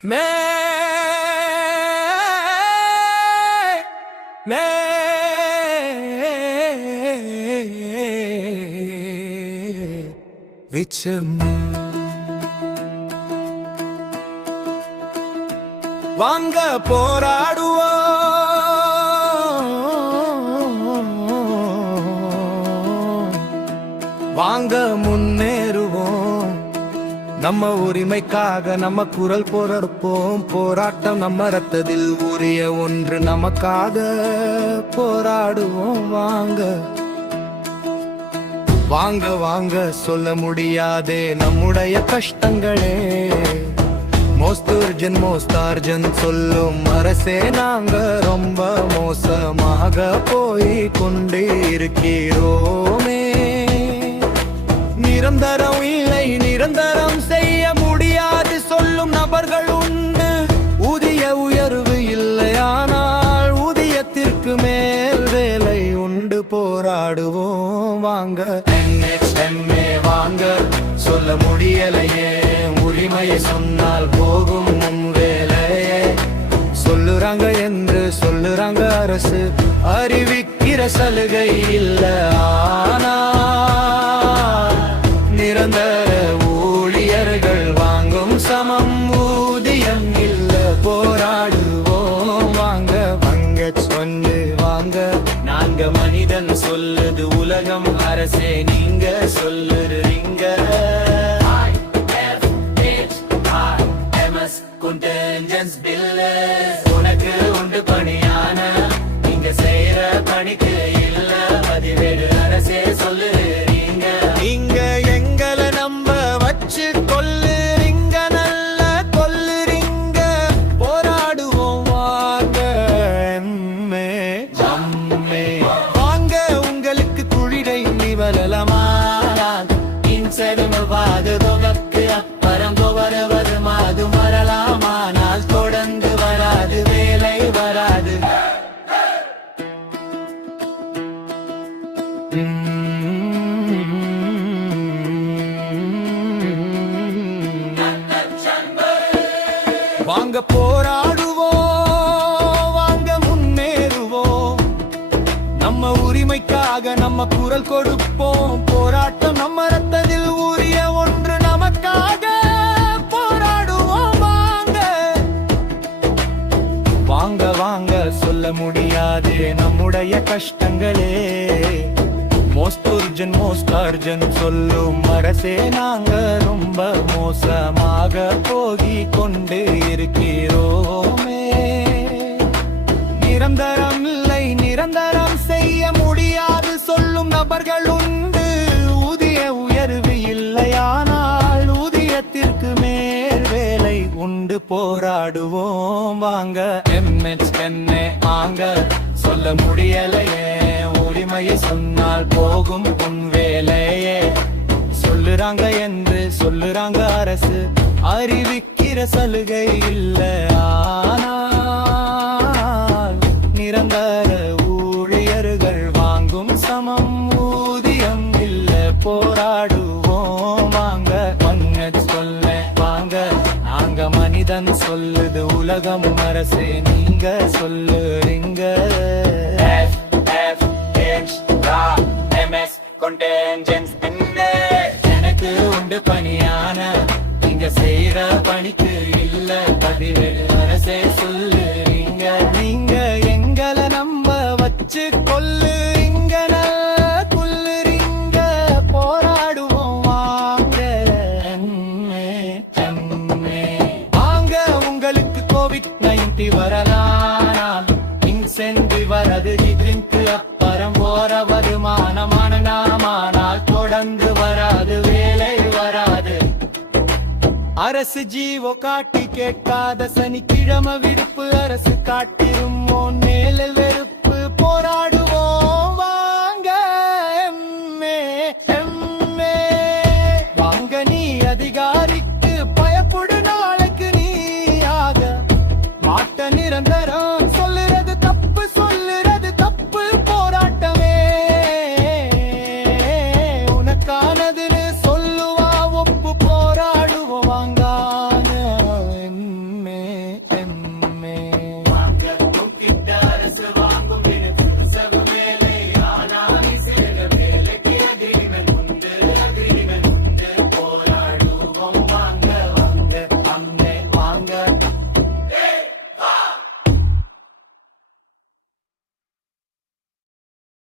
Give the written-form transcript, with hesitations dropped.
मैं विचम वांग पोराडुवो வாங்க முன்னேறுவோம் நம்ம உரிமைக்காக நம்ம குரல் போராடுவோம் போராட்டம் நம்ம ரத்தத்தில் உரிய ஒன்று நமக்காக போராடுவோம் வாங்க வாங்க வாங்க சொல்ல முடியாதே நம்முடைய கஷ்டங்களே மோஸ்தார்ஜன் சொல்லும் அரசே நாங்க ரொம்ப மோசமாக போய் கொண்டே இருக்கிறோமே நிரந்தரம் இல்லை நிரந்தரம் செய்ய முடியாது சொல்லும் நபர்கள் உண்டு ஊதிய உயர்வு இல்லையானால் ஊதியத்திற்கு மேல் வேலை உண்டு போராடுவோம் வாங்க NHMA வாங்க சொல்ல முடியலையே உரிமையை சொன்னால் போகும் முன் வேலையே சொல்லுறாங்க என்று சொல்லுறாங்க அரசு அறிவிக்கிற சலுகை இல்ல ஆனால் நிரந்தர ஊழியர்கள் வாங்கும் சமம் ஊதியம் இல்ல போராடுவோம் வாங்க வாங்க சொல்லு வாங்க நாங்க மனிதன் சொல்லுது உலகம் அரசே நீங்க சொல்லுறீங்க contingents bills உனக்கு உண்டு பணியான நீங்க செய்யற பணிக்கு இல்ல பதிவேடு அரசே சொல்லுறீங்க நீங்க எங்களை நம்ப வச்சு கொல்லுறீங்க நல்ல கொல்லுறீங்க போராடுவோம் வாங்க வாங்க உங்களுக்கு குளிரை நிவரலமா இன்செடமவாது தொகக்கு அப்புறம் வருவது மாது மரலாமானால் தொடர்ந்து வராது வேலை வராது வாங்க போராடுவோம் வாங்க முன்னேறுவோம் நம்ம உரிமைக்காக நம்ம குரல் கொடுப்போம் போராட்டம் நம்ம ரத்தத்தில் உரிய ஒன்று நமக்காக போராடுவோம் வாங்க வாங்க வாங்க சொல்ல முடியாது நம்முடைய கஷ்டங்களே மோஸ்தார்ஜன் சொல்லும் அரசே நாங்க ரொம்ப மோசமாக போகி கொண்டு இருக்கிறோமே நிரந்தரம் இல்லை நிரந்தரம் செய்ய முடியாது சொல்லும் நபர்கள் உண்டு ஊதிய உயர்வு இல்லையானால் ஊதியத்திற்கு மேல் வேலை உண்டு போராடுவோம் வாங்க MHMA வாங்க சொல்ல முடியலையே உரிமையை சொன்னால் போகும் உன் வேலையே சொல்லுறாங்க என்று சொல்லுறாங்க அரசு அறிவிக்கிற சலுகை இல்ல ஆனால் நிரந்தர ஊழியர்கள் வாங்கும் சமம் ஊதியம் இல்ல போராடுவோம் வாங்க சொல்ல வாங்க நாங்க மனிதன் சொல்லுது உலகம் அரசே நீங்க சொல்லுறீங்க contingents எனக்கு உண்டு பணியான நீங்க செய்யற பணிக்கு இல்ல பதிவேடு அரசே சொல்லுறீங்க நீங்க எங்களை நம்ப வச்சு கொல்லுறீங்க கொல்லுறீங்க போராடுவோம் வாங்க வாங்க உங்களுக்கு COVID-19 வரலாம் இன்சென்டிவ் வரது இதுக்கு அப்புறம் போற வருமானமானால் தொடர்ந்து வராது வேலை வராது அரசு ஜீவோ காட்டி கேட்காத சனிக்கிழமை விடுப்பு அரசு காட்டிரும் மேல வெறுப்பு போராடு